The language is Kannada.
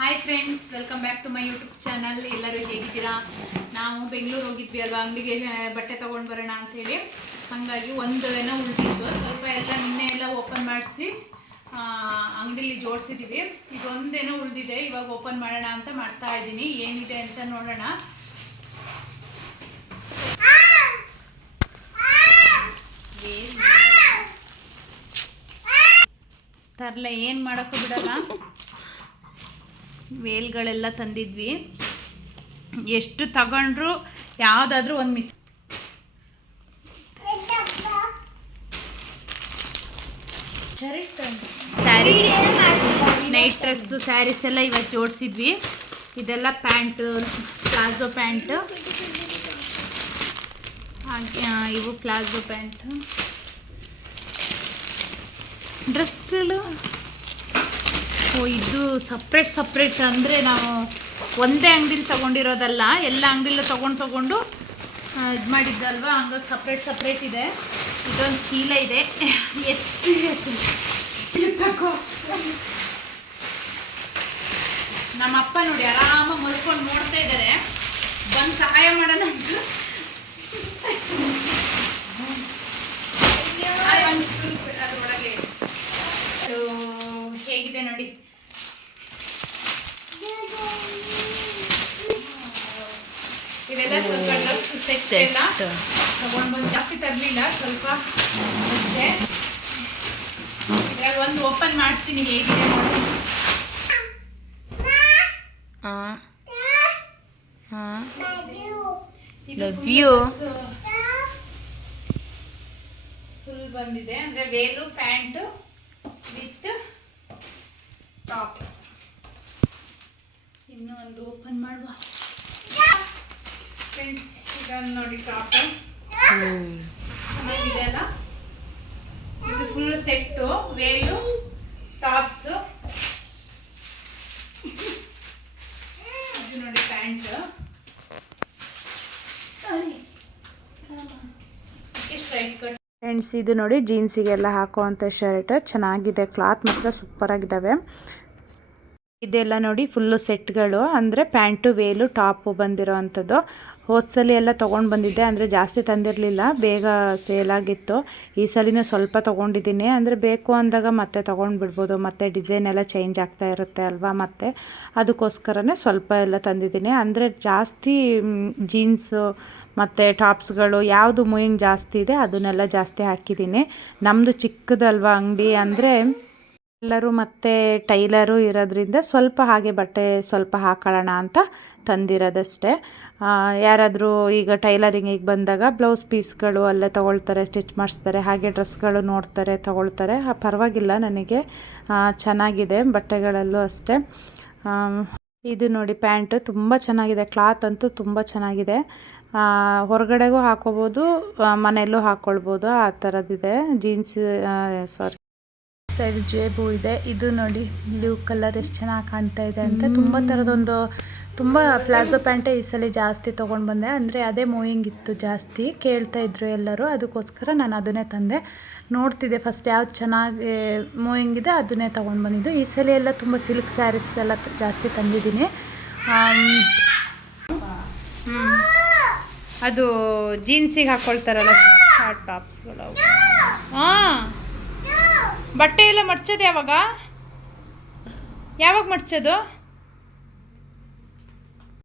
Hi friends, welcome back to my YouTube channel. ಎಲ್ಲರೂ ಹೇಗಿದ್ದೀರಾ? ನಾವು ಬೆಂಗಳೂರು ಹೋಗಿದ್ವಿ ಅಲ್ವಾ, ಅಂಗಡಿಗೆ ಬಟ್ಟೆ ತೊಗೊಂಡು ಬರೋಣ ಅಂಥೇಳಿ. ಹಾಗಾಗಿ ಒಂದು ಏನೋ ಉಳಿದಿದ್ದು ಸ್ವಲ್ಪ ಎಲ್ಲ ನಿನ್ನೆ ಎಲ್ಲ ಓಪನ್ ಮಾಡಿಸಿ ಅಂಗಡಿಲಿ ಜೋಡಿಸಿದ್ದೀವಿ. ಇದೊಂದೇನೋ ಉಳಿದಿದೆ, ಇವಾಗ ಓಪನ್ ಮಾಡೋಣ ಅಂತ ಮಾಡ್ತಾ ಇದ್ದೀನಿ. ಏನಿದೆ ಅಂತ ನೋಡೋಣ. ತರಲೆ ಏನು ಮಾಡೋಕ್ಕೂ ಬಿಡಲ್ಲ. ವೇಲ್ಗಳೆಲ್ಲ ತಂದಿದ್ವಿ, ಎಷ್ಟು ತಗೊಂಡ್ರು ಯಾವುದಾದ್ರೂ ಒಂದು miss. Sarees, night dress, sarees ಎಲ್ಲ ಇವತ್ತು ಜೋಡಿಸಿದ್ವಿ. ಇದೆಲ್ಲ ಪ್ಯಾಂಟು, ಪ್ಲಾಜೋ ಪ್ಯಾಂಟು, ಹಾಗೆ ಇವು ಪ್ಲಾಜೋ ಪ್ಯಾಂಟು, ಡ್ರೆಸ್ಗಳು. ಇದು ಸಪ್ರೇಟ್ ಅಂದರೆ ನಾವು ಒಂದೇ ಅಂಗಡಿಲಿ ತೊಗೊಂಡಿರೋದಲ್ಲ, ಎಲ್ಲ ಅಂಗಡಿಲೂ ತೊಗೊಂಡು ಇದು ಮಾಡಿದ್ದಲ್ವ, ಹಂಗಾಗಿ ಸಪ್ರೇಟ್ ಇದೆ. ಇದೊಂದು ಚೀಲ ಇದೆ, ಎತ್ತಕ್ಕೋ. ನಮ್ಮಪ್ಪ ನೋಡಿ ಆರಾಮಾಗಿ ಮಲ್ಕೊಂಡು ನೋಡ್ತಾ ಇದ್ದಾರೆ, ಬಂದು ಸಹಾಯ ಮಾಡೋಣ ಅಂತ. ಅದರೊಳಗೆ ಹೇಗಿದೆ ನೋಡಿ. ಇವೆಲ್ಲ ಸ್ವಲ್ಪ ಡ್ರೆಸ್ ಸೆಟ್ ಎಲ್ಲ ತಗೊಂಡು ಬಂದು, ಜಾಸ್ತಿ ತರಲಿಲ್ಲ, ಸ್ವಲ್ಪ ಅಷ್ಟೇ. ಇದ್ರಾಗ ಒಂದು ಓಪನ್ ಮಾಡ್ತೀನಿ, ಹೇಗಿದೆ ನೋಡಿ. ಫುಲ್ ಬಂದಿದೆ, ಅಂದರೆ ವೇಲು ಪ್ಯಾಂಟು ವಿತ್ ಟಾಪ್ಸ್. ಇನ್ನೂ ಒಂದು ಓಪನ್ ಮಾಡುವ ಫ್ರೆಂಡ್ಸ್. ಇದನ್ನು ನೋಡಿ, ಟಾಪ್ ಚೆನ್ನಾಗಿದೆ ಅಲ್ಲ. ಇದು ಫುಲ್ ಸೆಟ್ಟು, ವೇಲು, ಟಾಪ್ಸು. ಇದು ನೋಡಿ ಪ್ಯಾಂಟ್. ಸ್ಟ್ರೈಟ್ ಕಟ್ ಫ್ರೆಂಡ್ಸ್, ಇದು ನೋಡಿ ಜೀನ್ಸಿಗೆಲ್ಲ ಹಾಕುವಂಥ ಶರ್ಟ್. ಚೆನ್ನಾಗಿದೆ, ಕ್ಲಾತ್ ಮಾತ್ರ ಸೂಪರ್ ಆಗಿದ್ದಾವೆ. ಇದೆಲ್ಲ ನೋಡಿ ಫುಲ್ಲು ಸೆಟ್ಗಳು, ಅಂದರೆ ಪ್ಯಾಂಟು, ವೇಲು, ಟಾಪು ಬಂದಿರೋ ಅಂಥದ್ದು. ಹೋದ್ಸಲಿ ಎಲ್ಲ ತೊಗೊಂಡು ಬಂದಿದ್ದೆ, ಅಂದರೆ ಜಾಸ್ತಿ ತಂದಿರಲಿಲ್ಲ, ಬೇಗ ಸೇಲಾಗಿತ್ತು. ಈ ಸಲಿನೂ ಸ್ವಲ್ಪ ತೊಗೊಂಡಿದ್ದೀನಿ, ಅಂದರೆ ಬೇಕು ಅಂದಾಗ ಮತ್ತೆ ತೊಗೊಂಡು ಬಿಡ್ಬೋದು, ಮತ್ತು ಡಿಸೈನ್ ಎಲ್ಲ ಚೇಂಜ್ ಆಗ್ತಾ ಇರುತ್ತೆ ಅಲ್ವಾ, ಮತ್ತು ಅದಕ್ಕೋಸ್ಕರನೇ ಸ್ವಲ್ಪ ಎಲ್ಲ ತಂದಿದ್ದೀನಿ. ಅಂದರೆ ಜಾಸ್ತಿ ಜೀನ್ಸು ಮತ್ತು ಟಾಪ್ಸ್ಗಳು ಯಾವುದು ಮೂಯಿಂಗ್ ಜಾಸ್ತಿ ಇದೆ ಅದನ್ನೆಲ್ಲ ಜಾಸ್ತಿ ಹಾಕಿದ್ದೀನಿ. ನಮ್ಮದು ಚಿಕ್ಕದಲ್ವಾ ಅಂಗಡಿ, ಅಂದರೆ ಎಲ್ಲರೂ ಮತ್ತು ಟೈಲರು ಇರೋದ್ರಿಂದ ಸ್ವಲ್ಪ ಹಾಗೆ ಬಟ್ಟೆ ಸ್ವಲ್ಪ ಹಾಕೊಳ್ಳೋಣ ಅಂತ ತಂದಿರೋದಷ್ಟೇ. ಯಾರಾದರೂ ಈಗ ಟೈಲರಿಂಗಿಗೆ ಬಂದಾಗ ಬ್ಲೌಸ್ ಪೀಸ್ಗಳು ಅಲ್ಲೇ ತೊಗೊಳ್ತಾರೆ, ಸ್ಟಿಚ್ ಮಾಡಿಸ್ತಾರೆ, ಹಾಗೆ ಡ್ರೆಸ್ಗಳು ನೋಡ್ತಾರೆ, ತೊಗೊಳ್ತಾರೆ. ಪರವಾಗಿಲ್ಲ, ನನಗೆ ಚೆನ್ನಾಗಿದೆ ಬಟ್ಟೆಗಳಲ್ಲೂ ಅಷ್ಟೇ. ಇದು ನೋಡಿ ಪ್ಯಾಂಟು, ತುಂಬ ಚೆನ್ನಾಗಿದೆ, ಕ್ಲಾತ್ ಅಂತೂ ತುಂಬ ಚೆನ್ನಾಗಿದೆ. ಹೊರಗಡೆಗೂ ಹಾಕೋಬೋದು, ಮನೆಯಲ್ಲೂ ಹಾಕ್ಕೊಳ್ಬೋದು, ಆ ಥರದ್ದಿದೆ. ಜೀನ್ಸ್ ಸೈಡ್ ಜೇಬು ಇದೆ. ಇದು ನೋಡಿ ಬ್ಲೂ ಕಲರ್ ಎಷ್ಟು ಚೆನ್ನಾಗಿ ಕಾಣ್ತಾ ಇದೆ ಅಂತ. ತುಂಬ ಥರದೊಂದು ತುಂಬ ಪ್ಲಾಜೋ ಪ್ಯಾಂಟೇ ಈ ಸಲ ಜಾಸ್ತಿ ತೊಗೊಂಡು ಬಂದೆ, ಅಂದರೆ ಅದೇ ಮೂವಿಂಗ್ ಇತ್ತು ಜಾಸ್ತಿ, ಕೇಳ್ತಾ ಇದ್ರು ಎಲ್ಲರೂ, ಅದಕ್ಕೋಸ್ಕರ ನಾನು ಅದನ್ನೇ ತಂದೆ. ನೋಡ್ತಿದ್ದೆ ಫಸ್ಟ್ ಯಾವ್ದು ಚೆನ್ನಾಗಿ ಮೂವಿಂಗ್ ಇದೆ ಅದನ್ನೇ ತೊಗೊಂಡು ಬಂದಿದ್ದು. ಈ ಸಲ ಎಲ್ಲ ತುಂಬ ಸಿಲ್ಕ್ ಸ್ಯಾರೀಸ್ ಎಲ್ಲ ಜಾಸ್ತಿ ತಂದಿದ್ದೀನಿ. ಅದು ಜೀನ್ಸಿಗೆ ಹಾಕ್ಕೊಳ್ತಾರಲ್ಲ ಶಾರ್ಟ್ ಟಾಪ್ಸ್ಗಳು. ಬಟ್ಟೆ ಎಲ್ಲ ಮಡ್ಚೋದು ಯಾವಾಗ ಮಡ್ಚೋದು?